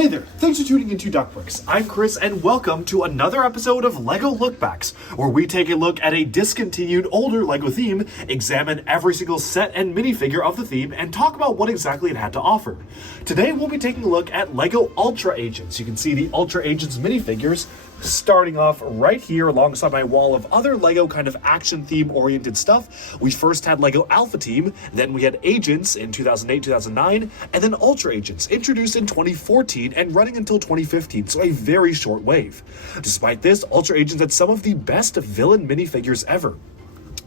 Hey there, thanks for tuning into Duckbricks. I'm Chris and welcome to another episode of LEGO Lookbacks, where we take a look at a discontinued older LEGO theme, examine every single set and minifigure of the theme, and talk about what exactly it had to offer. Today we'll be taking a look at LEGO Ultra Agents. You can see the Ultra Agents minifigures starting off right here alongside my wall of other LEGO kind of action theme oriented stuff. We first had LEGO Alpha Team, then we had Agents in 2008, 2009, and then Ultra Agents introduced in 2014 and running until 2015, so a very short wave. Despite this, Ultra Agents had some of the best villain minifigures ever.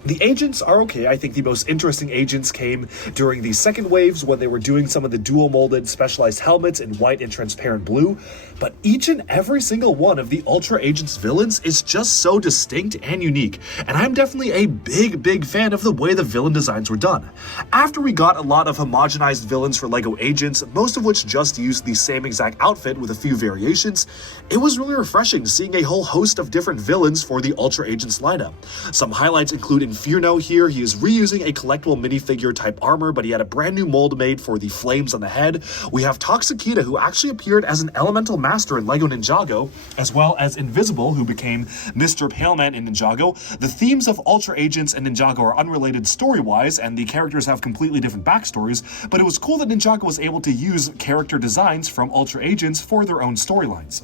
The agents are okay. I think the most interesting agents came during the second waves when they were doing some of the dual molded specialized helmets in white and transparent blue, but each and every single one of the Ultra Agents villains is just so distinct and unique, and I'm definitely a big fan of the way the villain designs were done. After we got a lot of homogenized villains for LEGO Agents, most of which just used the same exact outfit with a few variations, it was really refreshing seeing a whole host of different villains for the Ultra Agents lineup. Some highlights include Inferno here. He is reusing a collectible minifigure type armor, but he had a brand new mold made for the flames on the head. We have Toxikita, who actually appeared as an elemental master in LEGO Ninjago, as well as Invisible, who became Mr. Paleman in Ninjago. The themes of Ultra Agents and Ninjago are unrelated story-wise, and the characters have completely different backstories, but it was cool that Ninjago was able to use character designs from Ultra Agents for their own storylines.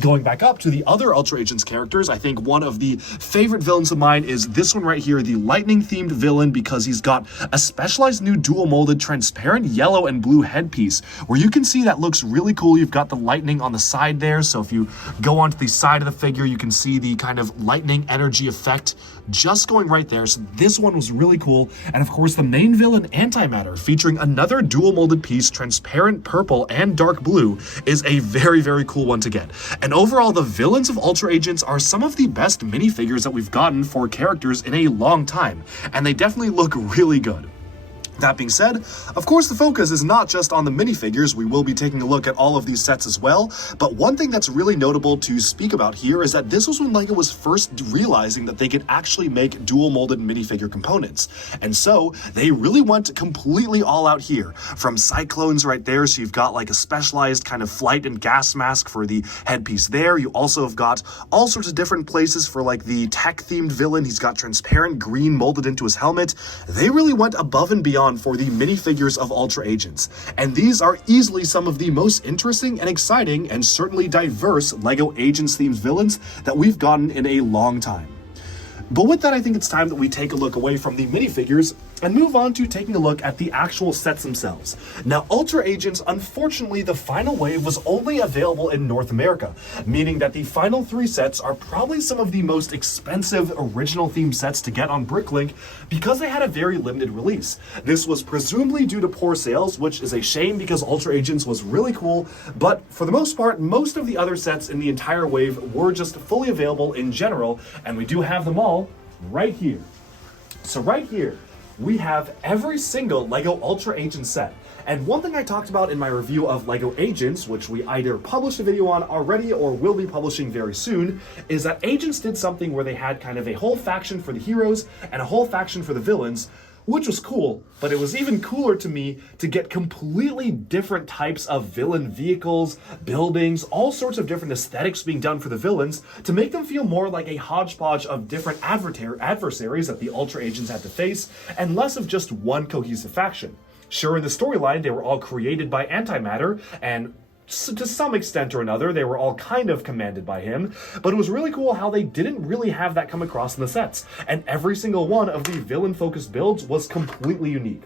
Going back up to the other Ultra Agents characters, I think one of the favorite villains of mine is this one right here, the lightning-themed villain, because he's got a specialized new dual-molded transparent yellow and blue headpiece, where you can see that looks really cool. You've got the lightning on the side there, so if you go onto the side of the figure, you can see the kind of lightning energy effect just going right there. So this one was really cool. And of course, the main villain, Antimatter, featuring another dual-molded piece, transparent purple and dark blue, is a very cool one to get. And overall, the villains of Ultra Agents are some of the best minifigures that we've gotten for characters in a long time, and they definitely look really good. That being said, of course the focus is not just on the minifigures. We will be taking a look at all of these sets as well, but one thing that's really notable to speak about here is that this was when LEGO was first realizing that they could actually make dual molded minifigure components. And so they really went completely all out here. From Cyclones right there, so you've got like a specialized kind of flight and gas mask for the headpiece there. You also have got all sorts of different places for like the tech themed villain. He's got transparent green molded into his helmet. They really went above and beyond for the minifigures of Ultra Agents, and these are easily some of the most interesting and exciting and certainly diverse LEGO Agents themed villains that we've gotten in a long time. But with that, I think it's time that we take a look away from the minifigures and move on to taking a look at the actual sets themselves. Now, Ultra Agents, unfortunately, the final wave was only available in North America, meaning that the final 3 sets are probably some of the most expensive original theme sets to get on Bricklink because they had a very limited release. This was presumably due to poor sales, which is a shame because Ultra Agents was really cool, but for the most part, most of the other sets in the entire wave were just fully available in general, and we do have them all right here. So right here, we have every single LEGO Ultra Agent set. And one thing I talked about in my review of LEGO Agents, which we either published a video on already or will be publishing very soon, is that Agents did something where they had kind of a whole faction for the heroes and a whole faction for the villains, which was cool, but it was even cooler to me to get completely different types of villain vehicles, buildings, all sorts of different aesthetics being done for the villains to make them feel more like a hodgepodge of different adversaries that the Ultra Agents had to face, and less of just one cohesive faction. Sure, in the storyline, they were all created by Antimatter, and to some extent or another, they were all kind of commanded by him, but it was really cool how they didn't really have that come across in the sets, and every single one of the villain-focused builds was completely unique.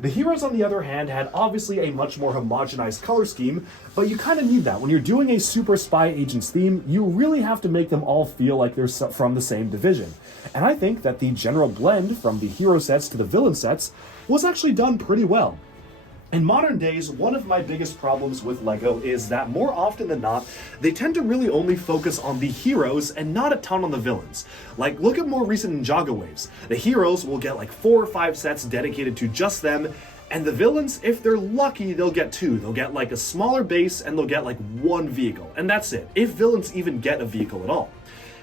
The heroes, on the other hand, had obviously a much more homogenized color scheme, but you kind of need that. When you're doing a Super Spy Agents theme, you really have to make them all feel like they're from the same division. And I think that the general blend from the hero sets to the villain sets was actually done pretty well. In modern days, one of my biggest problems with LEGO is that more often than not, they tend to really only focus on the heroes and not a ton on the villains. Like, look at more recent Ninjago waves. The heroes will get like 4 or 5 sets dedicated to just them, and the villains, if they're lucky, they'll get 2. They'll get like a smaller base and they'll get like 1 vehicle, and that's it, if villains even get a vehicle at all.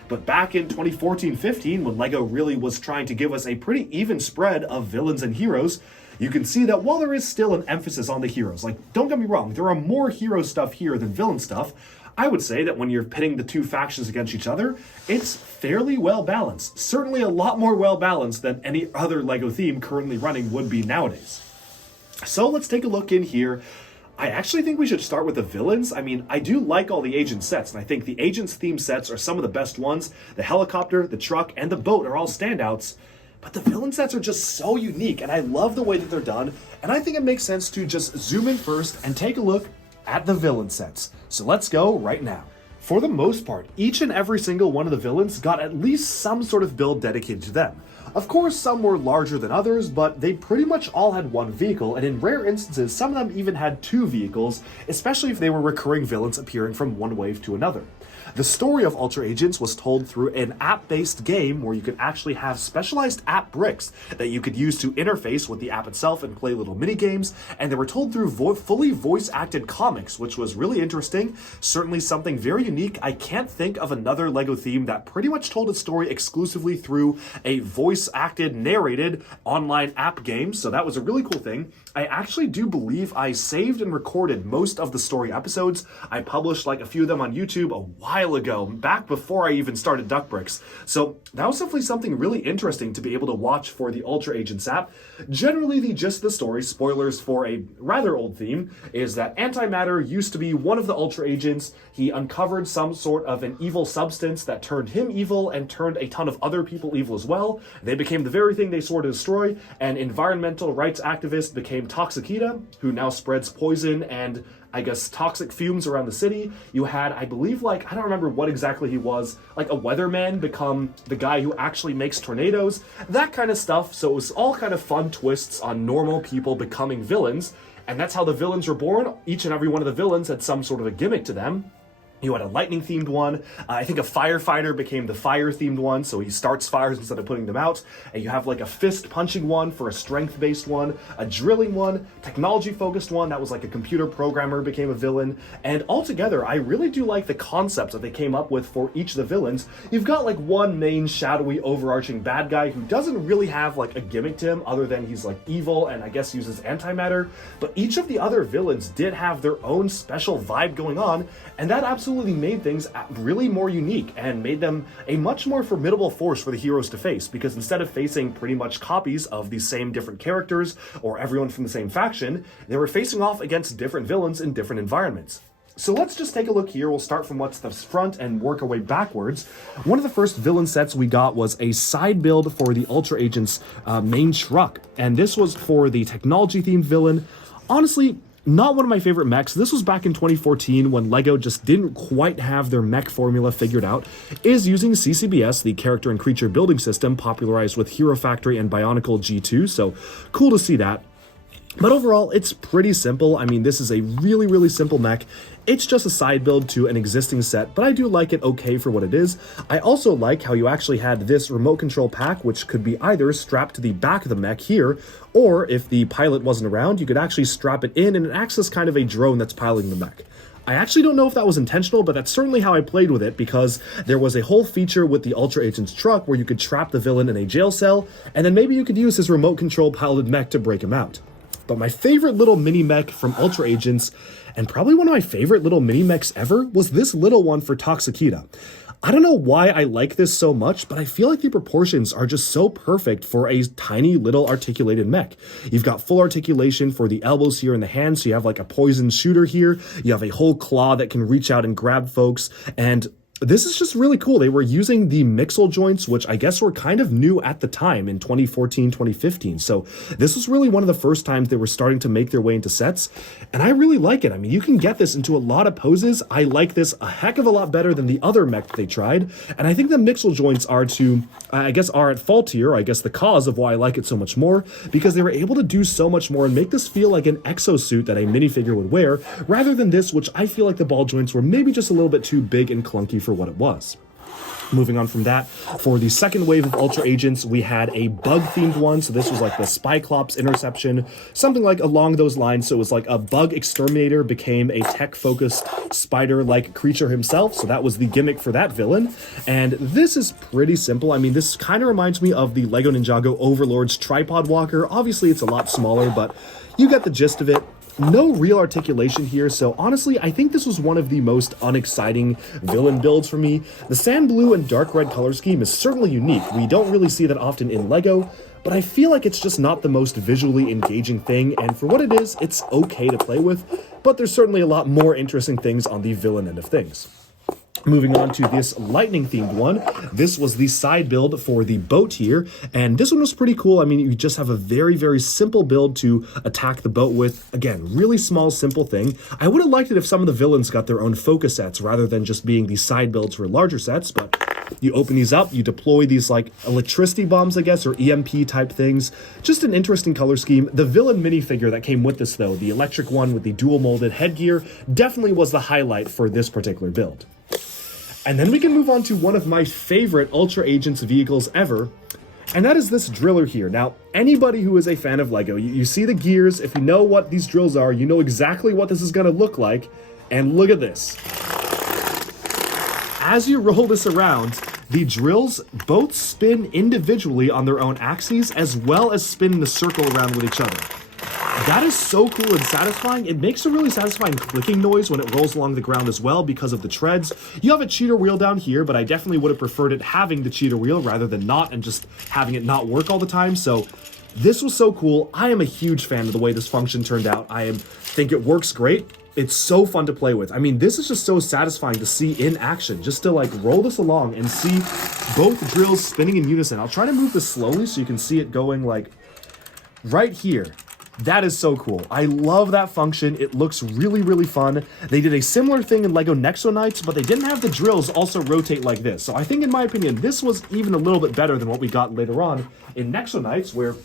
But back in 2014-15, when LEGO really was trying to give us a pretty even spread of villains and heroes, you can see that while there is still an emphasis on the heroes, like, don't get me wrong, there are more hero stuff here than villain stuff. I would say that when you're pitting the two factions against each other, it's fairly well balanced. Certainly a lot more well balanced than any other LEGO theme currently running would be nowadays. So let's take a look in here. I actually think we should start with the villains. I mean, I do like all the agent sets, and I think the agents theme sets are some of the best ones. The helicopter, the truck, and the boat are all standouts. But the villain sets are just so unique, and I love the way that they're done. And I think it makes sense to just zoom in first and take a look at the villain sets. So let's go right now. For the most part, each and every single one of the villains got at least some sort of build dedicated to them. Of course, some were larger than others, but they pretty much all had one vehicle, and in rare instances, some of them even had two vehicles, especially if they were recurring villains appearing from one wave to another. The story of Ultra Agents was told through an app-based game where you could actually have specialized app bricks that you could use to interface with the app itself and play little mini-games, and they were told through fully voice-acted comics, which was really interesting, certainly something very unique. I can't think of another LEGO theme that pretty much told its story exclusively through a voice-acted, narrated online app game, so that was a really cool thing. I actually do believe I saved and recorded most of the story episodes. I published like a few of them on YouTube a while ago, back before I even started Duckbricks. So that was definitely something really interesting to be able to watch for the Ultra Agents app. Generally, the gist of the story, spoilers for a rather old theme, is that Antimatter used to be one of the Ultra Agents. He uncovered some sort of an evil substance that turned him evil and turned a ton of other people evil as well. They became the very thing they swore to destroy. An environmental rights activist became Toxikita, who now spreads poison and I guess toxic fumes around the city. You had, I believe, like, I don't remember what exactly he was, like a weatherman become the guy who actually makes tornadoes, that kind of stuff. So it was all kind of fun twists on normal people becoming villains, and that's how the villains were born. Each and every one of the villains had some sort of a gimmick to them. You had a lightning-themed one. I think a firefighter became the fire-themed one, so he starts fires instead of putting them out. And you have like a fist-punching one for a strength-based one, a drilling one, technology-focused one that was like a computer programmer became a villain. And altogether, I really do like the concepts that they came up with for each of the villains. You've got like one main shadowy overarching bad guy who doesn't really have like a gimmick to him other than he's like evil and I guess uses antimatter. But each of the other villains did have their own special vibe going on, and that absolutely made things really more unique and made them a much more formidable force for the heroes to face, because instead of facing pretty much copies of the same different characters or everyone from the same faction, they were facing off against different villains in different environments. So let's just take a look here. We'll start from what's the front and work our way backwards. One of the first villain sets we got was a side build for the Ultra Agents main truck, and this was for the technology themed villain. Honestly, not one of my favorite mechs. This was back in 2014 when LEGO just didn't quite have their mech formula figured out, is using CCBS, the character and creature building system popularized with Hero Factory and Bionicle G2, so cool to see that. But overall, it's pretty simple. I mean, this is a really, really simple mech. It's just a side build to an existing set, but I do like it okay for what it is. I also like how you actually had this remote control pack, which could be either strapped to the back of the mech here, or if the pilot wasn't around, you could actually strap it in and it acts as kind of a drone that's piloting the mech. I actually don't know if that was intentional, but that's certainly how I played with it, because there was a whole feature with the Ultra Agent's truck where you could trap the villain in a jail cell, and then maybe you could use his remote control piloted mech to break him out. But my favorite little mini mech from Ultra Agents, and probably one of my favorite little mini mechs ever, was this little one for Toxikita. I don't know why I like this so much, but I feel like the proportions are just so perfect for a tiny little articulated mech. You've got full articulation for the elbows here and the hands, so you have like a poison shooter here. You have a whole claw that can reach out and grab folks, and this is just really cool. They were using the mixel joints, which I guess were kind of new at the time in 2014, 2015. So this was really one of the first times they were starting to make their way into sets. And I really like it. I mean, you can get this into a lot of poses. I like this a heck of a lot better than the other mech that they tried. And I think the mixel joints are are at fault here. I guess the cause of why I like it so much more, because they were able to do so much more and make this feel like an exosuit that a minifigure would wear, rather than this, which I feel like the ball joints were maybe just a little bit too big and clunky for what it was. Moving on from that, for the second wave of Ultra Agents, we had a bug-themed one. So this was like the Spyclops interception, something like along those lines. So it was like a bug exterminator became a tech-focused spider-like creature himself. So that was the gimmick for that villain. And this is pretty simple. I mean, this kind of reminds me of the Lego Ninjago Overlord's Tripod Walker. Obviously, it's a lot smaller, but you get the gist of it. No real articulation here, so honestly, I think this was one of the most unexciting villain builds for me. The sand blue and dark red color scheme is certainly unique. We don't really see that often in Lego, but I feel like it's just not the most visually engaging thing, and for what it is, it's okay to play with, but there's certainly a lot more interesting things on the villain end of things. Moving on to this lightning-themed one, this was the side build for the boat here, and this one was pretty cool. I mean, you just have a very, very simple build to attack the boat with. Again, really small, simple thing. I would have liked it if some of the villains got their own focus sets rather than just being the side builds for larger sets, but you open these up, you deploy these like electricity bombs, I guess, or EMP type things. Just an interesting color scheme. The villain minifigure that came with this, though, the electric one with the dual molded headgear, definitely was the highlight for this particular build. And then we can move on to one of my favorite Ultra Agents vehicles ever, and that is this driller here. Now, anybody who is a fan of Lego, you see the gears. If you know what these drills are, you know exactly what this is going to look like. And look at this. As you roll this around, the drills both spin individually on their own axes, as well as spin in a circle around with each other. That is so cool and satisfying. It makes a really satisfying clicking noise when it rolls along the ground as well because of the treads. You have a cheater wheel down here, but I definitely would have preferred it having the cheater wheel rather than not and just having it not work all the time. So this was so cool. I am a huge fan of the way this function turned out. I think it works great. It's so fun to play with. I mean, this is just so satisfying to see in action, just to like roll this along and see both drills spinning in unison. I'll try to move this slowly so you can see it going like right here. That is so cool. I love that function. It looks really, really fun. They did a similar thing in Lego Nexo Knights, but they didn't have the drills also rotate like this. So I think, in my opinion, this was even a little bit better than what we got later on in Nexo Knights, where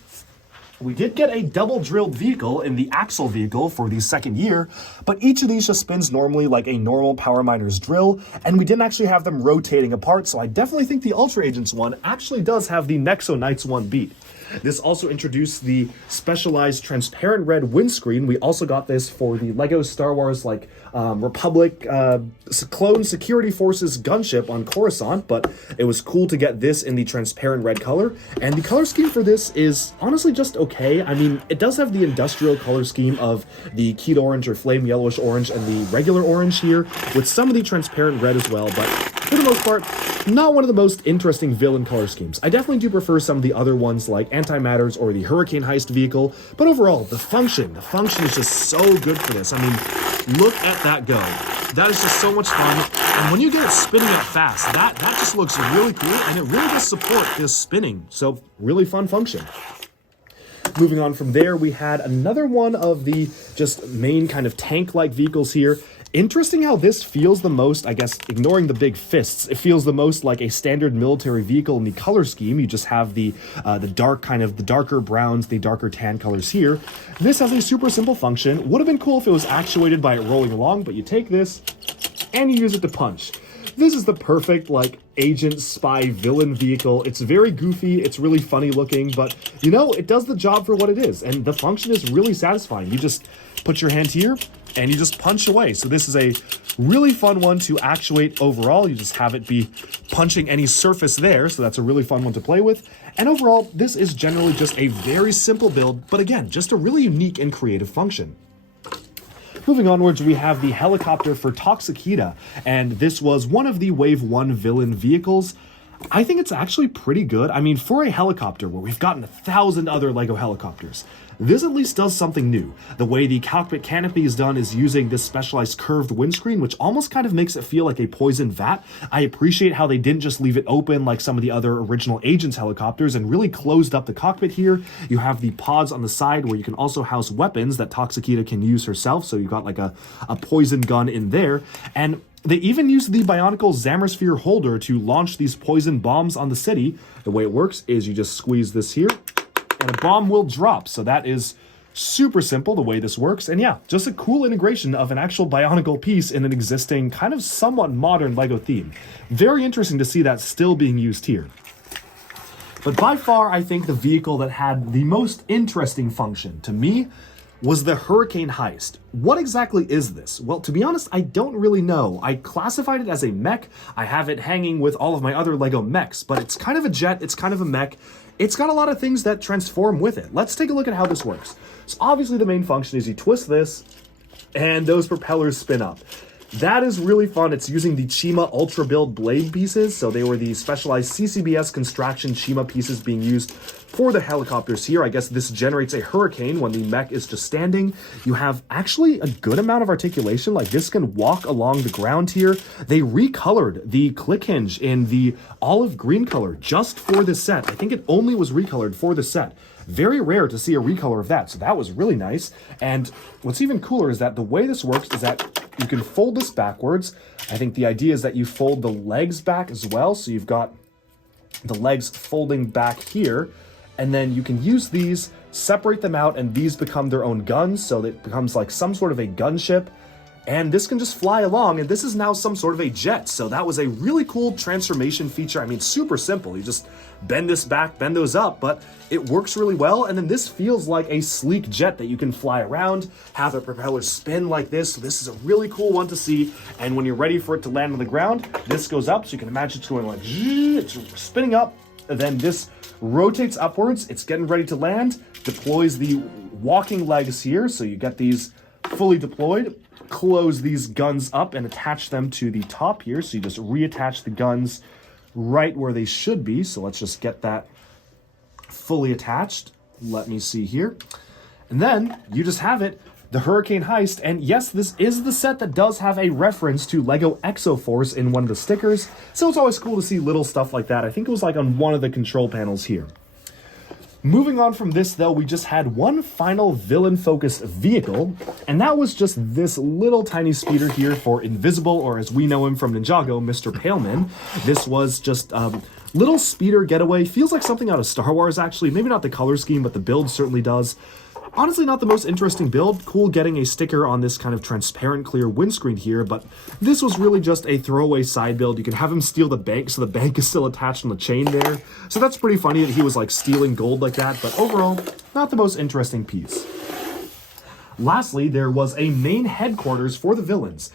we did get a double drilled vehicle in the axle vehicle for the second year, but each of these just spins normally like a normal Power Miners drill, and we didn't actually have them rotating apart, so I definitely think the Ultra Agents one actually does have the Nexo Knights one beat. This also introduced the specialized transparent red windscreen. We also got this for the Lego Star Wars Republic clone security forces gunship on Coruscant, but it was cool to get this in the transparent red color. And the color scheme for this is honestly just okay. I mean, it does have the industrial color scheme of the keyed orange or flame yellowish orange and the regular orange here, with some of the transparent red as well, but for the most part, not one of the most interesting villain color schemes. I definitely do prefer some of the other ones like Antimatters or the Hurricane Heist vehicle, but overall, the function is just so good for this. I mean, look at that go. That is just so much fun, and when you get it spinning it fast, that just looks really cool, and it really does support this spinning, so really fun function. Moving on from there, we had another one of the just main kind of tank-like vehicles here. Interesting how this feels the most, I guess, ignoring the big fists, it feels the most like a standard military vehicle in the color scheme. You just have the darker browns, the darker tan colors here. This has a super simple function. Would have been cool if it was actuated by it rolling along, but you take this and you use it to punch. This is the perfect, like, agent, spy, villain vehicle. It's very goofy, it's really funny looking, but, you know, it does the job for what it is, and the function is really satisfying. You just put your hand here, and you just punch away. So this is a really fun one to actuate overall. You just have it be punching any surface there, so that's a really fun one to play with. And overall, this is generally just a very simple build, but again, just a really unique and creative function. Moving onwards, we have the helicopter for Toxikita, and this was one of the Wave 1 villain vehicles. I think it's actually pretty good. I mean, for a helicopter where we've gotten 1,000 other Lego helicopters, this at least does something new. The way the cockpit canopy is done is using this specialized curved windscreen, which almost kind of makes it feel like a poison vat. I appreciate how they didn't just leave it open like some of the other original Agents helicopters and really closed up the cockpit here. You have the pods on the side where you can also house weapons that Toxikita can use herself, so you've got like a poison gun in there. And they even use the Bionicle Zamersphere holder to launch these poison bombs on the city. The way it works is you just squeeze this here, and a bomb will drop. So that is Super simple the way this works, and yeah, just a cool integration of an actual Bionicle piece in an existing kind of somewhat modern LEGO theme. Very interesting to see that still being used here. But by far, I think the vehicle that had the most interesting function to me was the Hurricane Heist. What exactly is this? Well, to be honest, I don't really know. I classified it as a mech. I have it hanging with all of my other LEGO mechs, but it's kind of a jet, it's kind of a mech. It's got a lot of things that transform with it. Let's take a look at how this works. So obviously the main function is you twist this and those propellers spin up. That is really fun. It's using the Chima Ultra Build blade pieces. So they were the specialized CCBS construction Chima pieces being used for the helicopters here. I guess this generates a hurricane when the mech is just standing. You have actually a good amount of articulation. Like this can walk along the ground here. They recolored the click hinge in the olive green color just for this set. I think it only was recolored for the set. Very rare to see a recolor of that, so that was really nice. And what's even cooler is that the way this works is that you can fold this backwards. I think the idea is that you fold the legs back as well, so you've got the legs folding back here, and then you can use these, separate them out, and these become their own guns, so it becomes like some sort of a gunship. And this can just fly along, and this is now some sort of a jet. So that was a really cool transformation feature. I mean, super simple. You just bend this back, bend those up, but it works really well. And then this feels like a sleek jet that you can fly around, have the propeller spin like this. So this is a really cool one to see. And when you're ready for it to land on the ground, this goes up. So you can imagine it's going like, it's spinning up. And then this rotates upwards. It's getting ready to land, deploys the walking legs here. So you get these fully deployed. Close these guns up and attach them to the top here. So you just reattach the guns right where they should be. So let's just get that fully attached. Let me see here. And then you just have it, the Hurricane Heist. And yes, this is the set that does have a reference to LEGO Exoforce in one of the stickers. So it's always cool to see little stuff like that. I think it was like on one of the control panels here. Moving on from this, though, we just had one final villain-focused vehicle, and that was just this little tiny speeder here for Invisible, or as we know him from Ninjago, Mr. Paleman. This was just little speeder getaway. Feels like something out of Star Wars, actually. Maybe not the color scheme, but the build certainly does. Honestly, not the most interesting build. Cool getting a sticker on this kind of transparent clear windscreen here, but this was really just a throwaway side build. You can have him steal the bank, so the bank is still attached on the chain there. So that's pretty funny that he was like stealing gold like that, but overall, not the most interesting piece. Lastly, there was a main headquarters for the villains.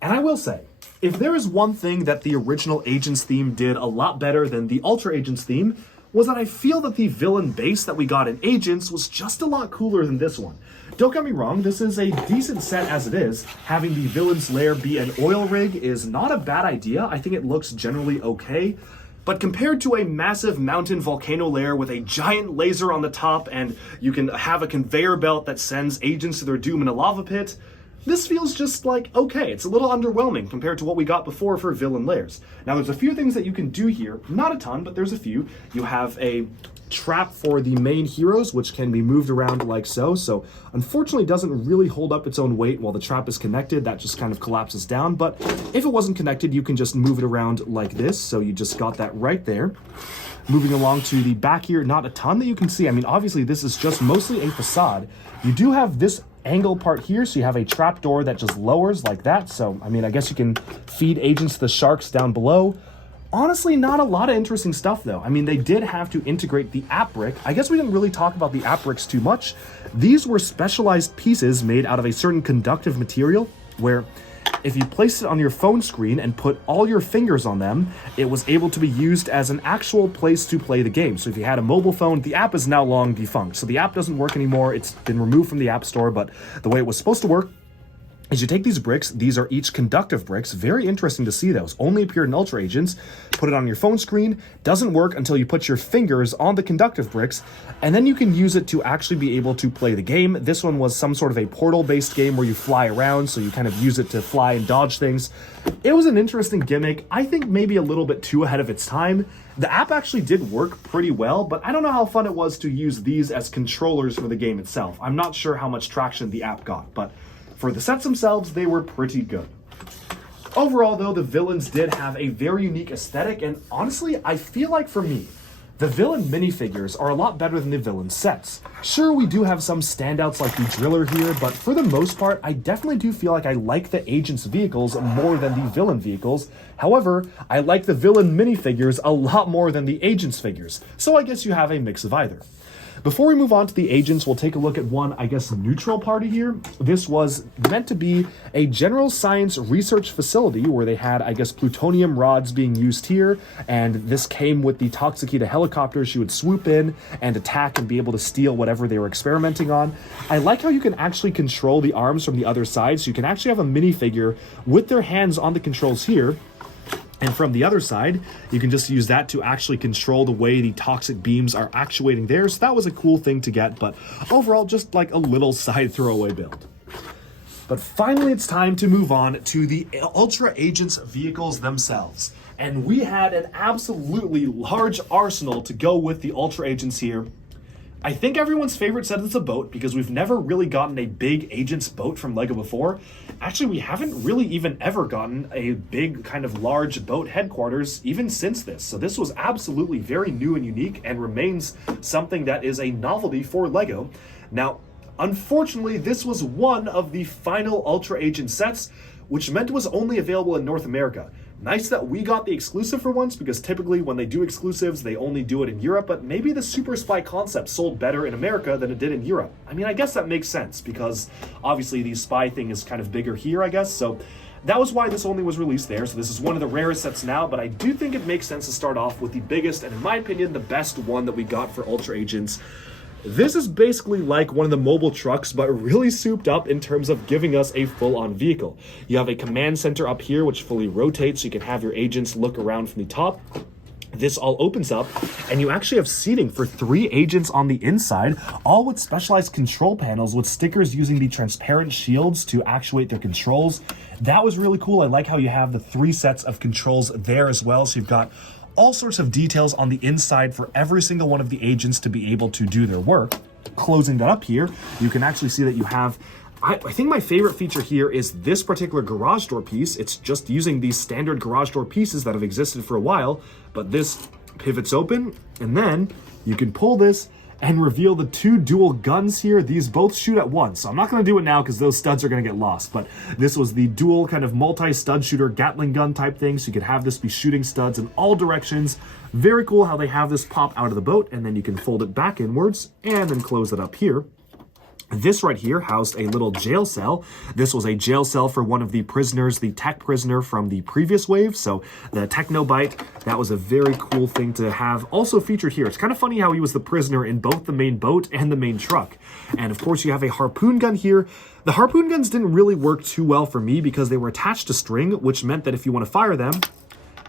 And I will say, if there is one thing that the original Agents theme did a lot better than the Ultra Agents theme, was that I feel that the villain base that we got in Agents was just a lot cooler than this one. Don't get me wrong, this is a decent set as it is. Having the villain's lair be an oil rig is not a bad idea. I think it looks generally okay. But compared to a massive mountain volcano lair with a giant laser on the top and you can have a conveyor belt that sends agents to their doom in a lava pit, this feels just like, okay, it's a little underwhelming compared to what we got before for villain layers. Now, there's a few things that you can do here. Not a ton, but there's a few. You have a trap for the main heroes, which can be moved around like so. So, unfortunately, it doesn't really hold up its own weight while the trap is connected. That just kind of collapses down. But if it wasn't connected, you can just move it around like this. So you just got that right there. Moving along to the back here, not a ton that you can see. I mean, obviously, this is just mostly a facade. You do have this angle part here, so you have a trap door that just lowers like that. So, I mean, I guess you can feed agents to the sharks down below. Honestly, not a lot of interesting stuff, though. I mean, they did have to integrate the app brick. I guess we didn't really talk about the app bricks too much. These were specialized pieces made out of a certain conductive material where if you placed it on your phone screen and put all your fingers on them, it was able to be used as an actual place to play the game. So if you had a mobile phone, the app is now long defunct. So the app doesn't work anymore. It's been removed from the App Store, but the way it was supposed to work is you take these bricks, these are each conductive bricks, very interesting to see those, only appeared in Ultra Agents, put it on your phone screen, doesn't work until you put your fingers on the conductive bricks, and then you can use it to actually be able to play the game. This one was some sort of a portal-based game where you fly around, so you kind of use it to fly and dodge things. It was an interesting gimmick, I think maybe a little bit too ahead of its time. The app actually did work pretty well, but I don't know how fun it was to use these as controllers for the game itself. I'm not sure how much traction the app got, but for the sets themselves, they were pretty good. Overall, though, the villains did have a very unique aesthetic, and honestly, I feel like for me, The villain minifigures are a lot better than the villain sets. Sure, we do have some standouts like the Driller here, but for the most part, I definitely do feel like I like the agent's vehicles more than the villain vehicles. However, I like the villain minifigures a lot more than the agent's figures, so I guess you have a mix of either. Before we move on to the agents, we'll take a look at one, I guess, neutral party here. This was meant to be a general science research facility where they had, I guess, plutonium rods being used here, and this came with the Toxikita helicopters. She would swoop in and attack and be able to steal whatever they were experimenting on. I like how you can actually control the arms from the other side, so you can actually have a minifigure with their hands on the controls here. And from the other side, you can just use that to actually control the way the toxic beams are actuating there. So that was a cool thing to get, but overall, just like a little side throwaway build. But finally, it's time to move on to the Ultra Agents vehicles themselves. And we had an absolutely large arsenal to go with the Ultra Agents here. I think everyone's favorite set is a boat because we've never really gotten a big Agents boat from LEGO before. Actually, we haven't really even ever gotten a big kind of large boat headquarters even since this. So this was absolutely very new and unique and remains something that is a novelty for LEGO. Now, unfortunately, this was one of the final Ultra Agent sets, which meant it was only available in North America. Nice that we got the exclusive for once, because typically when they do exclusives, they only do it in Europe, but maybe the Super Spy concept sold better in America than it did in Europe. I mean, I guess that makes sense, because obviously the Spy thing is kind of bigger here, I guess, so that was why this only was released there. So this is one of the rarest sets now, but I do think it makes sense to start off with the biggest, and in my opinion, the best one that we got for Ultra Agents. This is basically like one of the mobile trucks, but really souped up in terms of giving us a full-on vehicle. You have a command center up here, which fully rotates, so you can have your agents look around from the top. This all opens up, and you actually have seating for 3 agents on the inside, all with specialized control panels with stickers using the transparent shields to actuate their controls. That was really cool. I like how you have the 3 sets of controls there as well, so you've got all sorts of details on the inside for every single one of the agents to be able to do their work. Closing that up here, you can actually see that you have, I think my favorite feature here is this particular garage door piece. It's just using these standard garage door pieces that have existed for a while, but this pivots open, and then you can pull this and reveal the 2 dual guns here. These both shoot at once, so I'm not going to do it now because those studs are going to get lost, but this was the dual kind of multi-stud shooter Gatling gun type thing, so you could have this be shooting studs in all directions. Very cool how they have this pop out of the boat, and then you can fold it back inwards and then close it up here. This right here housed a little jail cell. This was a jail cell for one of the prisoners, the tech prisoner from the previous wave. So the Technobite, that was a very cool thing to have also featured here. It's kind of funny how he was the prisoner in both the main boat and the main truck. And of course you have a harpoon gun here. The harpoon guns didn't really work too well for me because they were attached to string, which meant that if you want to fire them,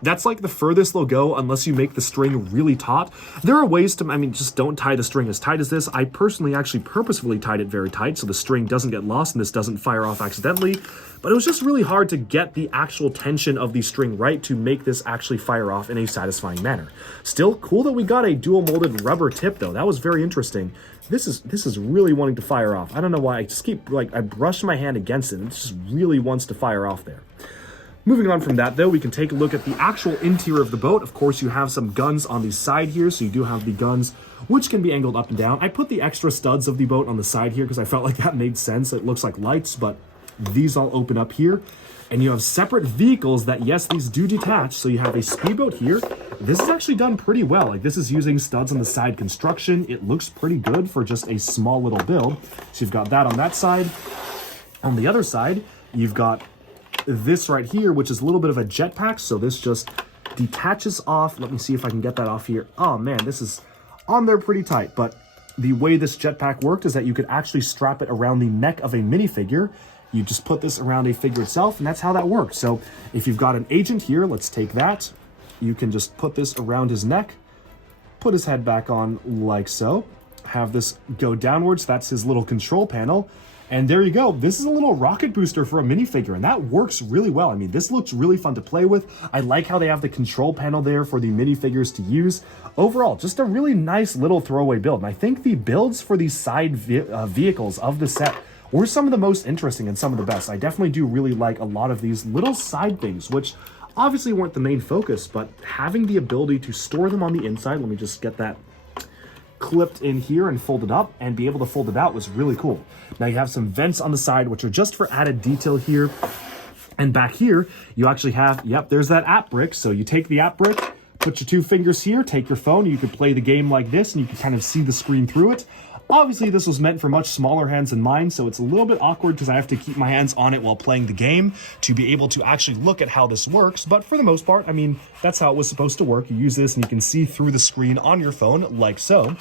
that's like the furthest they'll go unless you make the string really taut. There are ways to, I mean, just don't tie the string as tight as this. I personally actually purposefully tied it very tight so the string doesn't get lost and this doesn't fire off accidentally. But it was just really hard to get the actual tension of the string right to make this actually fire off in a satisfying manner. Still, cool that we got a dual molded rubber tip though. That was very interesting. This is really wanting to fire off. I don't know why. I just keep, like, I brushed my hand against it and it just really wants to fire off there. Moving on from that, though, we can take a look at the actual interior of the boat. Of course, you have some guns on the side here, so you do have the guns, which can be angled up and down. I put the extra studs of the boat on the side here because I felt like that made sense. It looks like lights, but these all open up here. And you have separate vehicles that, yes, these do detach. So you have a speedboat here. This is actually done pretty well. Like, this is using studs on the side construction. It looks pretty good for just a small little build. So you've got that on that side. On the other side, you've got this right here, which is a little bit of a jetpack. So this just detaches off. Let me see if I can get that off here. Oh man, this is on there pretty tight. But the way this jetpack worked is that you could actually strap it around the neck of a minifigure. You just put this around a figure itself, and that's how that works. So if you've got an agent here, let's take that. You can just put this around his neck, put his head back on like so, have this go downwards. That's his little control panel. And there you go. This is a little rocket booster for a minifigure, and that works really well. I mean, this looks really fun to play with. I like how they have the control panel there for the minifigures to use. Overall, just a really nice little throwaway build. And I think the builds for these side vehicles of the set were some of the most interesting and some of the best. I definitely do really like a lot of these little side things, which obviously weren't the main focus, but having the ability to store them on the inside, let me just get that clipped in here and folded up, and be able to fold it out was really cool. Now you have some vents on the side, which are just for added detail here. And back here, you actually have, yep, there's that app brick. So you take the app brick, put your 2 fingers here, take your phone, you could play the game like this, and you can kind of see the screen through it. Obviously, this was meant for much smaller hands than mine, so it's a little bit awkward because I have to keep my hands on it while playing the game to be able to actually look at how this works. But for the most part, I mean, that's how it was supposed to work. You use this and you can see through the screen on your phone like so.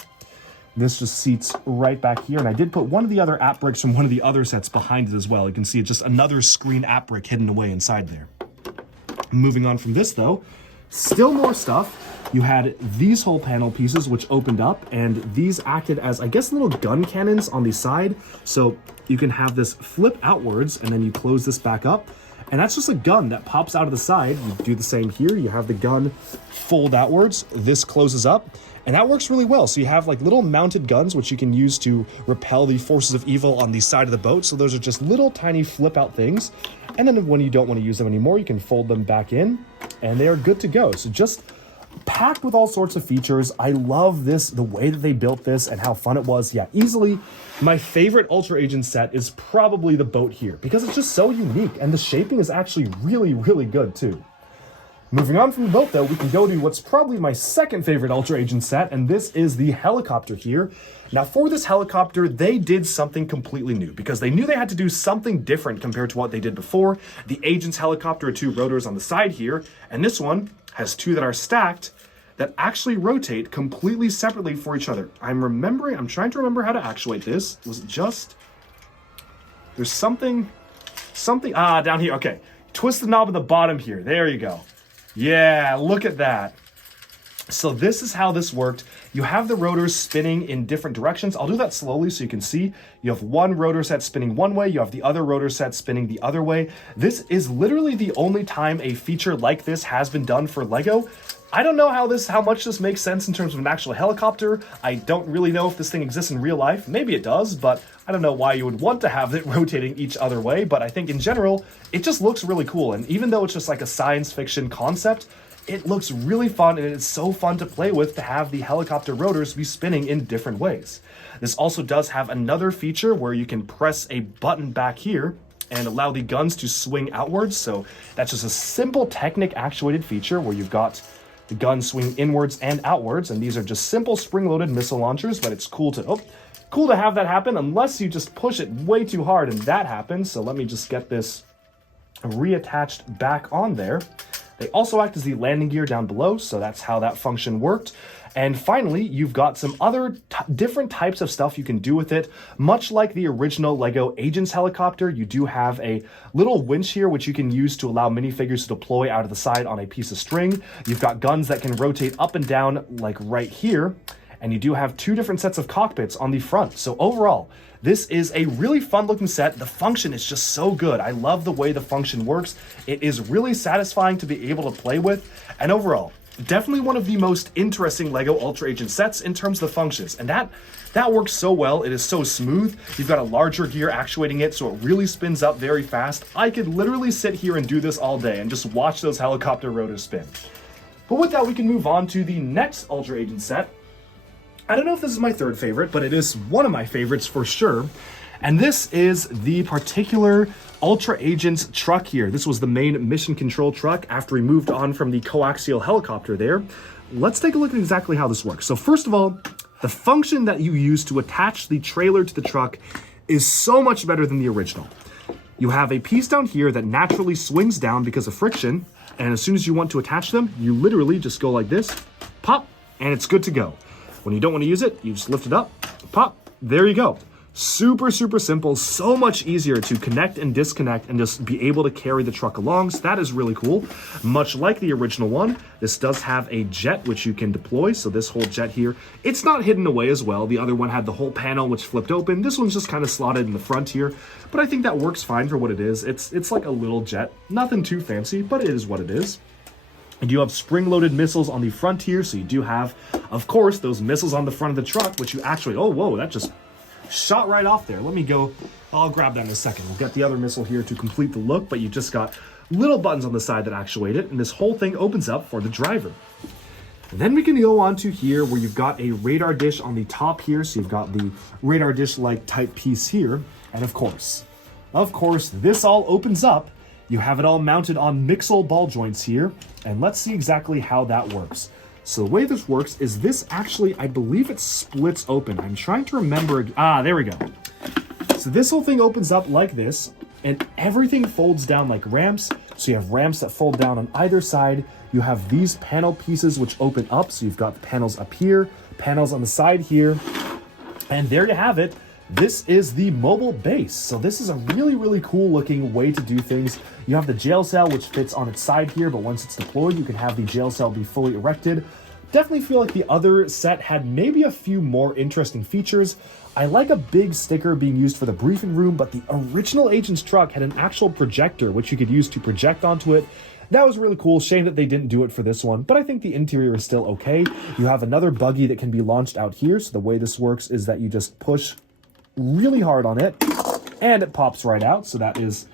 This just seats right back here, and I did put one of the other app bricks from one of the other sets behind it as well. You can see it's just another screen app brick hidden away inside there. Moving on from this though, still more stuff. You had these whole panel pieces which opened up, and these acted as, I guess, little gun cannons on the side. So you can have this flip outwards, and then you close this back up, and that's just a gun that pops out of the side. You do the same here. You have the gun fold outwards. This closes up, and that works really well. So you have like little mounted guns which you can use to repel the forces of evil on the side of the boat. So those are just little tiny flip out things. And then when you don't want to use them anymore, you can fold them back in, and they are good to go. So just packed with all sorts of features. I love this, the way that they built this and how fun it was. Yeah, easily my favorite Ultra Agent set is probably the boat here because it's just so unique, and the shaping is actually really, really good too. Moving on from the boat though, we can go to what's probably my second favorite Ultra Agent set, and this is the helicopter here. Now for this helicopter, they did something completely new because they knew they had to do something different compared to what they did before. The Agent's helicopter had 2 rotors on the side here, and this one has 2 that are stacked that actually rotate completely separately for each other. I'm trying to remember how to actuate this. Was it just, there's something, down here, okay. Twist the knob at the bottom here, there you go. Yeah, look at that. So this is how this worked. You have the rotors spinning in different directions. I'll do that slowly so you can see. You have one rotor set spinning one way, you have the other rotor set spinning the other way. This is literally the only time a feature like this has been done for LEGO. I don't know how much this makes sense in terms of an actual helicopter. I don't really know if this thing exists in real life. Maybe it does, but I don't know why you would want to have it rotating each other way. But I think in general, it just looks really cool. And even though it's just like a science fiction concept, it looks really fun, and it's so fun to play with to have the helicopter rotors be spinning in different ways. This also does have another feature where you can press a button back here and allow the guns to swing outwards. So that's just a simple Technic actuated feature where you've got the guns swing inwards and outwards, and these are just simple spring-loaded missile launchers, but it's cool to have that happen unless you just push it way too hard and that happens. So let me just get this reattached back on there. They also act as the landing gear down below, so that's how that function worked. And finally, you've got some other different types of stuff you can do with it. Much like the original LEGO Agents helicopter, you do have a little winch here which you can use to allow minifigures to deploy out of the side on a piece of string. You've got guns that can rotate up and down like right here. And you do have 2 different sets of cockpits on the front. So overall, this is a really fun looking set. The function is just so good. I love the way the function works. It is really satisfying to be able to play with. And overall, definitely one of the most interesting LEGO Ultra Agent sets in terms of the functions. And that works so well. It is so smooth. You've got a larger gear actuating it, so it really spins up very fast. I could literally sit here and do this all day and just watch those helicopter rotors spin. But with that, we can move on to the next Ultra Agent set. I don't know if this is my third favorite, but it is one of my favorites for sure. And this is the particular Ultra Agents truck here. This was the main mission control truck after we moved on from the coaxial helicopter there. Let's take a look at exactly how this works. So first of all, the function that you use to attach the trailer to the truck is so much better than the original. You have a piece down here that naturally swings down because of friction. And as soon as you want to attach them, you literally just go like this, pop, and it's good to go. When you don't want to use it, you just lift it up, pop, there you go. Super, super simple, so much easier to connect and disconnect and just be able to carry the truck along. So that is really cool. Much like the original one, this does have a jet which you can deploy. So this whole jet here, it's not hidden away as well. The other one had the whole panel which flipped open. This one's just kind of slotted in the front here, but I think that works fine for what it is. It's like a little jet, nothing too fancy, but it is what it is. And you have spring-loaded missiles on the front here, so you do have, of course, those missiles on the front of the truck, which you actually, oh, whoa, that just shot right off there. Let me go, I'll grab that in a second. We'll get the other missile here to complete the look, but you just got little buttons on the side that actuate it, and this whole thing opens up for the driver. And then we can go on to here where you've got a radar dish on the top here, so you've got the radar dish-like type piece here, and of course, this all opens up. You have it all mounted on Mixel ball joints here, and let's see exactly how that works. So the way this works is this actually, I believe it splits open. I'm trying to remember. There we go. So this whole thing opens up like this, and everything folds down like ramps. So you have ramps that fold down on either side. You have these panel pieces which open up. So you've got the panels up here, panels on the side here, and there you have it. This is the mobile base. So this is a really, really cool looking way to do things. You have the jail cell, which fits on its side here, but once it's deployed, you can have the jail cell be fully erected. Definitely feel like the other set had maybe a few more interesting features. I like a big sticker being used for the briefing room, but the original Agent's truck had an actual projector, which you could use to project onto it. That was really cool. Shame that they didn't do it for this one, but I think the interior is still okay. You have another buggy that can be launched out here. So the way this works is that you just push really hard on it and it pops right out. So that is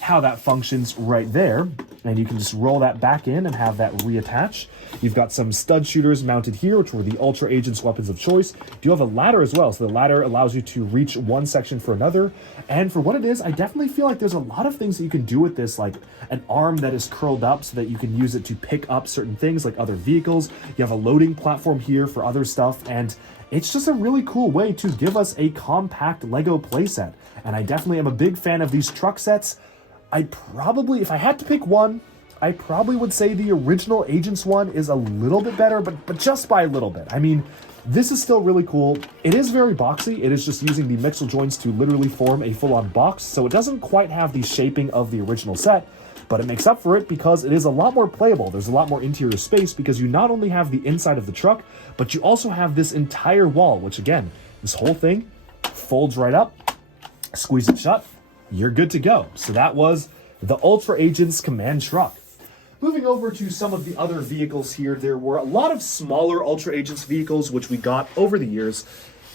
how that functions right there. And you can just roll that back in and have that reattach. You've got some stud shooters mounted here, which were the Ultra Agent's weapons of choice. You have a ladder as well. So the ladder allows you to reach one section for another. And for what it is, I definitely feel like there's a lot of things that you can do with this, like an arm that is curled up so that you can use it to pick up certain things like other vehicles. You have a loading platform here for other stuff. And it's just a really cool way to give us a compact Lego playset. And I definitely am a big fan of these truck sets. If I had to pick one, I probably would say the original Agents one is a little bit better, but just by a little bit. I mean, this is still really cool. It is very boxy. It is just using the Mixel joints to literally form a full-on box, so it doesn't quite have the shaping of the original set, but it makes up for it because it is a lot more playable. There's a lot more interior space because you not only have the inside of the truck, but you also have this entire wall, which again, this whole thing folds right up, squeeze it shut, you're good to go. So that was the Ultra Agents Command Truck. Moving over to some of the other vehicles here, there were a lot of smaller Ultra Agents vehicles which we got over the years.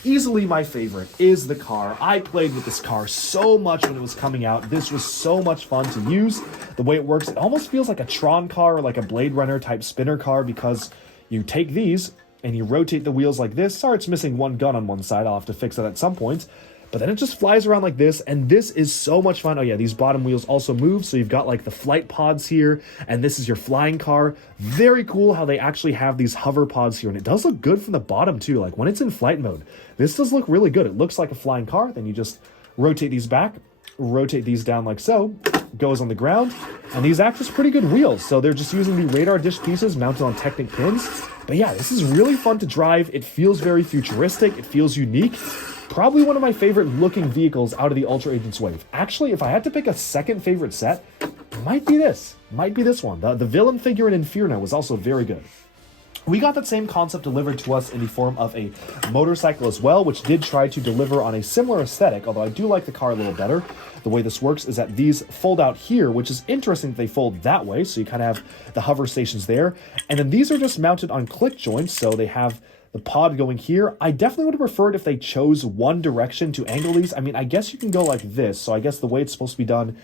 Easily my favorite is the car. I played with this car so much when it was coming out. This was so much fun to use. The way it works, it almost feels like a Tron car or like a Blade Runner type spinner car because you take these and you rotate the wheels like this. Sorry, it's missing one gun on one side. I'll have to fix that at some point. But then it just flies around like this, and this is so much fun. Oh yeah, these bottom wheels also move, so you've got like the flight pods here, and this is your flying car. Very cool how they actually have these hover pods here, and it does look good from the bottom too. Like when it's in flight mode, this does look really good. It looks like a flying car. Then you just rotate these back, rotate these down like so, goes on the ground, and these act as pretty good wheels. So they're just using the radar dish pieces mounted on Technic pins. But yeah, this is really fun to drive. It feels very futuristic. It feels unique. Probably one of my favorite looking vehicles out of the Ultra Agents wave. Actually, if I had to pick a second favorite set, it might be this. Might be this one. The villain figure in Inferno was also very good. We got that same concept delivered to us in the form of a motorcycle as well, which did try to deliver on a similar aesthetic, although I do like the car a little better. The way this works is that these fold out here, which is interesting that they fold that way, so you kind of have the hover stations there. And then these are just mounted on click joints, so they have the pod going here. I definitely would have preferred if they chose one direction to angle these. I mean, I guess you can go like this, so I guess the way it's supposed to be done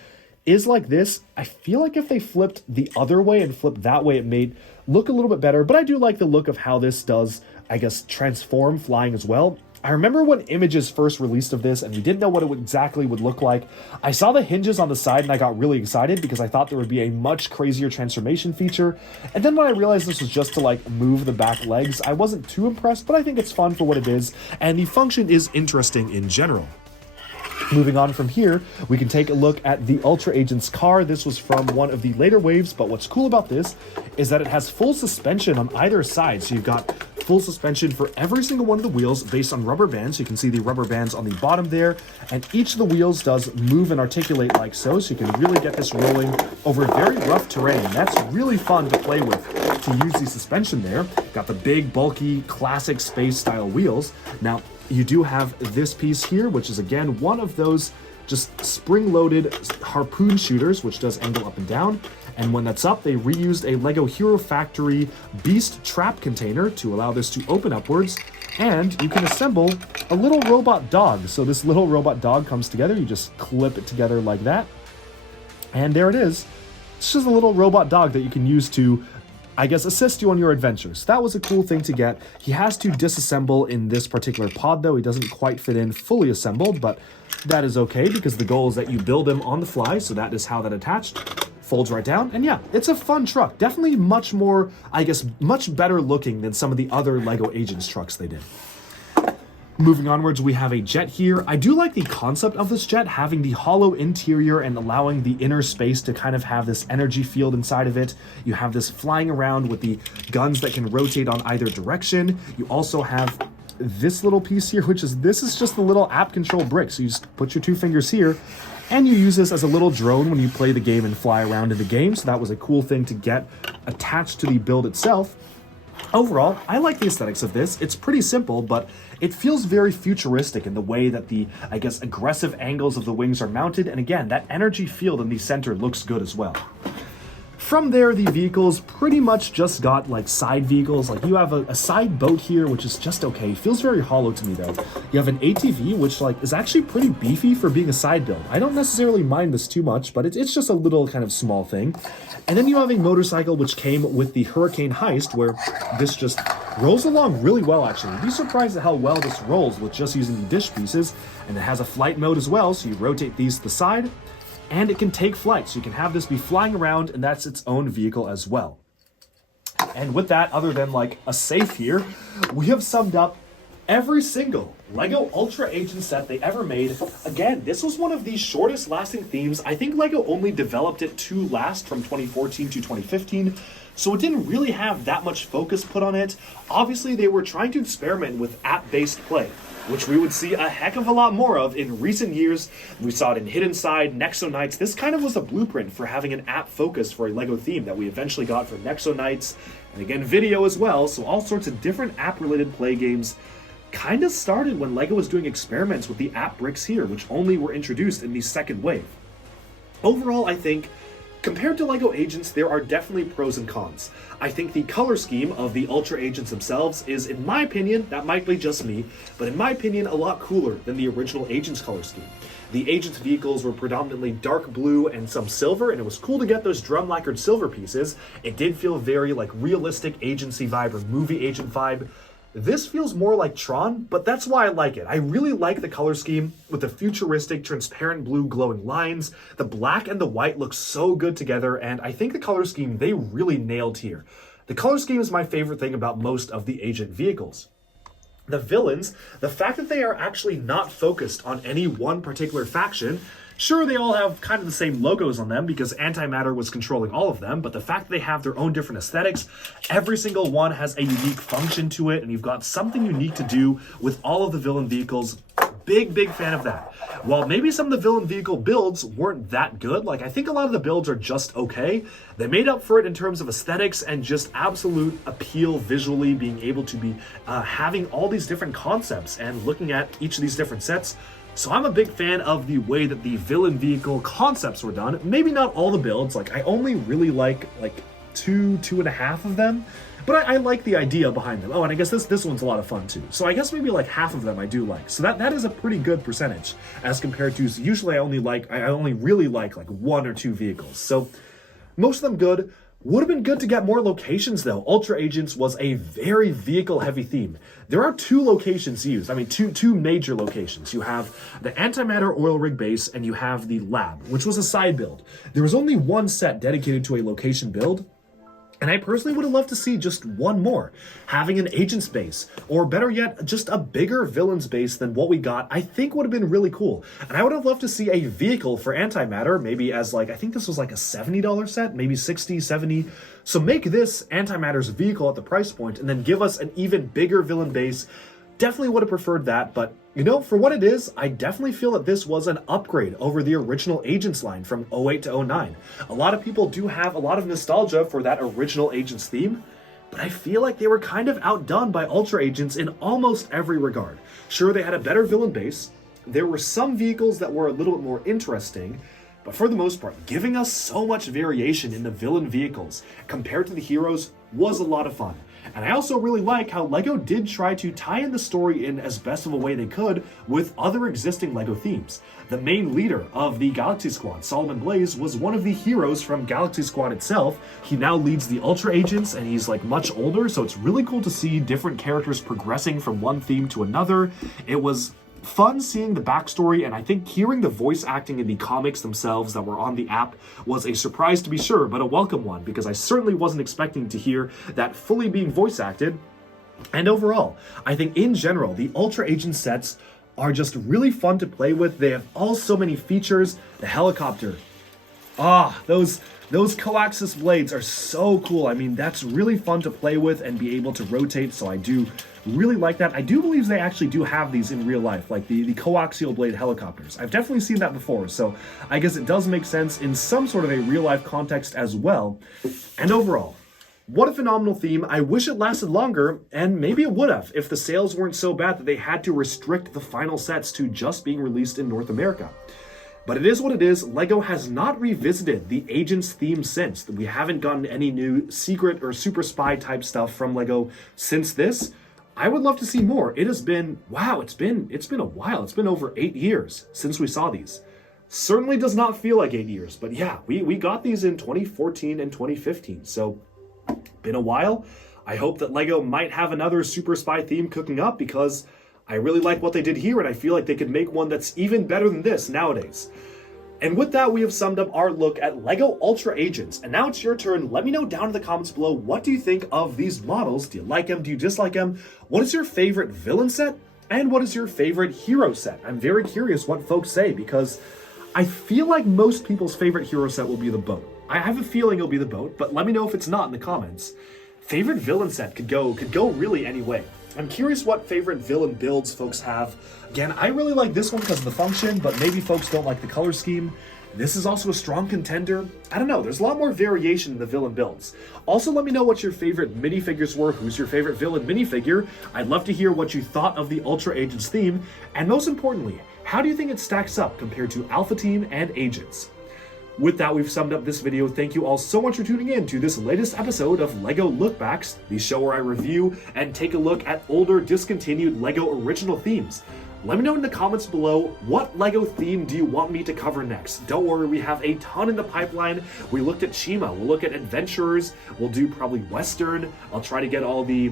is like this. I feel like if they flipped the other way and flipped that way, it made look a little bit better, but I do like the look of how this does, I guess, transform flying as well. I remember when images first released of this and we didn't know what it exactly would look like. I saw the hinges on the side and I got really excited because I thought there would be a much crazier transformation feature. And then when I realized this was just to like move the back legs, I wasn't too impressed, but I think it's fun for what it is. And the function is interesting in general. Moving on from here, we can take a look at the Ultra Agents car. This was from one of the later waves, but what's cool about this is that it has full suspension on either side. So you've got full suspension for every single one of the wheels based on rubber bands. You can see the rubber bands on the bottom there, and each of the wheels does move and articulate like so you can really get this rolling over very rough terrain. That's really fun to play with, to use the suspension there. Got the big, bulky, classic space style wheels. Now, you do have this piece here, which is again one of those just spring-loaded harpoon shooters, which does angle up and down. And when that's up, they reused a Lego Hero Factory Beast Trap container to allow this to open upwards. And you can assemble a little robot dog. So this little robot dog comes together. You just clip it together like that. And there it is. It's just a little robot dog that you can use to, I guess, assist you on your adventures. That was a cool thing to get. He has to disassemble in this particular pod, though. He doesn't quite fit in fully assembled, but that is okay because the goal is that you build him on the fly, so that is how that attached. Folds right down, and yeah, it's a fun truck. Definitely much more, I guess, much better looking than some of the other LEGO Agents trucks they did. Moving onwards, we have a jet here. I do like the concept of this jet, having the hollow interior and allowing the inner space to kind of have this energy field inside of it. You have this flying around with the guns that can rotate on either direction. You also have this little piece here, this is just a little app control brick. So you just put your 2 fingers here, and you use this as a little drone when you play the game and fly around in the game. So that was a cool thing to get attached to the build itself. Overall, I like the aesthetics of this. It's pretty simple, but it feels very futuristic in the way that the, I guess, aggressive angles of the wings are mounted. And again, that energy field in the center looks good as well. From there, the vehicles pretty much just got like side vehicles. Like you have a side boat here, which is just okay. Feels very hollow to me though. You have an ATV, which like is actually pretty beefy for being a side build. I don't necessarily mind this too much, but it's just a little kind of small thing. And then you have a motorcycle, which came with the Hurricane Heist, where this just rolls along really well actually. You'd be surprised at how well this rolls with just using the dish pieces. And it has a flight mode as well, so you rotate these to the side. And it can take flight, so you can have this be flying around, and that's its own vehicle as well. And with that, other than like a safe here, we have summed up every single LEGO Ultra Agent set they ever made. Again, this was one of the shortest lasting themes. I think LEGO only developed it to last from 2014 to 2015, so it didn't really have that much focus put on it. Obviously, they were trying to experiment with app-based play, which we would see a heck of a lot more of in recent years. We saw it in Hidden Side, Nexo Knights. This kind of was a blueprint for having an app focus for a LEGO theme that we eventually got for Nexo Knights, and again, video as well, so all sorts of different app-related play games kind of started when LEGO was doing experiments with the app bricks here, which only were introduced in the second wave. Overall, I think, compared to LEGO Agents, there are definitely pros and cons. I think the color scheme of the Ultra Agents themselves is, in my opinion, that might be just me, but in my opinion, a lot cooler than the original Agents color scheme. The Agents vehicles were predominantly dark blue and some silver, and it was cool to get those drum lacquered silver pieces. It did feel very like realistic agency vibe or movie agent vibe. This feels more like Tron, but that's why I like it. I really like the color scheme with the futuristic, transparent blue glowing lines. The black and the white look so good together, and I think the color scheme they really nailed here. The color scheme is my favorite thing about most of the Agent vehicles. The villains, the fact that they are actually not focused on any one particular faction. Sure, they all have kind of the same logos on them because Antimatter was controlling all of them, but the fact that they have their own different aesthetics, every single one has a unique function to it, and you've got something unique to do with all of the villain vehicles. Big fan of that. While maybe some of the villain vehicle builds weren't that good, like I think a lot of the builds are just okay, they made up for it in terms of aesthetics and just absolute appeal visually, being able to be having all these different concepts and looking at each of these different sets. So I'm a big fan of the way that the villain vehicle concepts were done. Maybe not all the builds, like I only really like two and a half of them, but I like the idea behind them. Oh, and I guess this one's a lot of fun too. So I guess maybe like half of them I do like. So that is a pretty good percentage as compared to usually I only really like one or two vehicles. So most of them good. Would have been good to get more locations though. Ultra Agents was a very vehicle heavy theme. There are two locations used. I mean, two major locations. You have the Antimatter oil rig base and you have the lab, which was a side build. There was only one set dedicated to a location build. And I personally would have loved to see just one more, having an agent's base, or better yet, just a bigger villain's base than what we got, I think would have been really cool. And I would have loved to see a vehicle for Antimatter, maybe as I think this was like a $70 set, maybe 60, 70. So make this Antimatter's vehicle at the price point, and then give us an even bigger villain base. Definitely would have preferred that, but for what it is, I definitely feel that this was an upgrade over the original Agents line from 08 to 09. A lot of people do have a lot of nostalgia for that original Agents theme, but I feel like they were kind of outdone by Ultra Agents in almost every regard. Sure, they had a better villain base, there were some vehicles that were a little bit more interesting, but for the most part, giving us so much variation in the villain vehicles compared to the heroes was a lot of fun. And I also really like how LEGO did try to tie in the story in as best of a way they could with other existing LEGO themes. The main leader of the Galaxy Squad, Solomon Blaze, was one of the heroes from Galaxy Squad itself. He now leads the Ultra Agents, and he's like much older, so it's really cool to see different characters progressing from one theme to another. It was fun seeing the backstory, and I think hearing the voice acting in the comics themselves that were on the app was a surprise to be sure, but a welcome one, because I certainly wasn't expecting to hear that fully being voice acted. And overall, I think in general, the Ultra Agent sets are just really fun to play with. They have all so many features. The helicopter. Those coaxius blades are so cool. I mean, that's really fun to play with and be able to rotate, so I do really like that. I do believe they actually do have these in real life, like the coaxial blade helicopters. I've definitely seen that before, so I guess it does make sense in some sort of a real life context as well. And overall, what a phenomenal theme. I wish it lasted longer, and maybe it would have if the sales weren't so bad that they had to restrict the final sets to just being released in North America. But it is what it is. LEGO has not revisited the Agents theme since. We haven't gotten any new secret or super spy type stuff from LEGO since this. I would love to see more. It has been, wow, it's been a while. It's been over 8 years since we saw these. Certainly does not feel like 8 years, but yeah, we got these in 2014 and 2015. So been a while. I hope that LEGO might have another super spy theme cooking up, because I really like what they did here, and I feel like they could make one that's even better than this nowadays. And with that, we have summed up our look at LEGO Ultra Agents. And now it's your turn. Let me know down in the comments below, what do you think of these models? Do you like them? Do you dislike them? What is your favorite villain set? And what is your favorite hero set? I'm very curious what folks say, because I feel like most people's favorite hero set will be the boat. I have a feeling it'll be the boat, but let me know if it's not in the comments. Favorite villain set could go really any way. I'm curious what favorite villain builds folks have. Again, I really like this one because of the function, but maybe folks don't like the color scheme. This is also a strong contender. I don't know, there's a lot more variation in the villain builds. Also, let me know what your favorite minifigures were. Who's your favorite villain minifigure? I'd love to hear what you thought of the Ultra Agents theme. And most importantly, how do you think it stacks up compared to Alpha Team and Agents? With that, we've summed up this video. Thank you all so much for tuning in to this latest episode of LEGO Lookbacks, the show where I review and take a look at older discontinued LEGO original themes. Let me know in the comments below, what LEGO theme do you want me to cover next? Don't worry, we have a ton in the pipeline. We looked at Chima, we'll look at Adventurers, we'll do probably Western. I'll try to get all the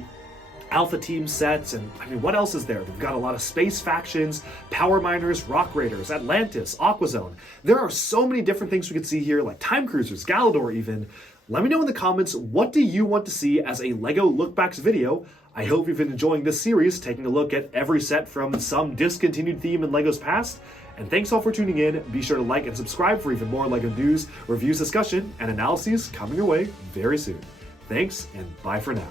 Alpha Team sets, and I mean, what else is there? They've got a lot of space factions, Power Miners, Rock Raiders, Atlantis, Aquazone. There are so many different things we could see here, like Time Cruisers, Galador even. Let me know in the comments, what do you want to see as a LEGO Lookbacks video? I hope you've been enjoying this series, taking a look at every set from some discontinued theme in LEGO's past. And thanks all for tuning in. Be sure to like and subscribe for even more LEGO news, reviews, discussion, and analyses coming your way very soon. Thanks, and bye for now.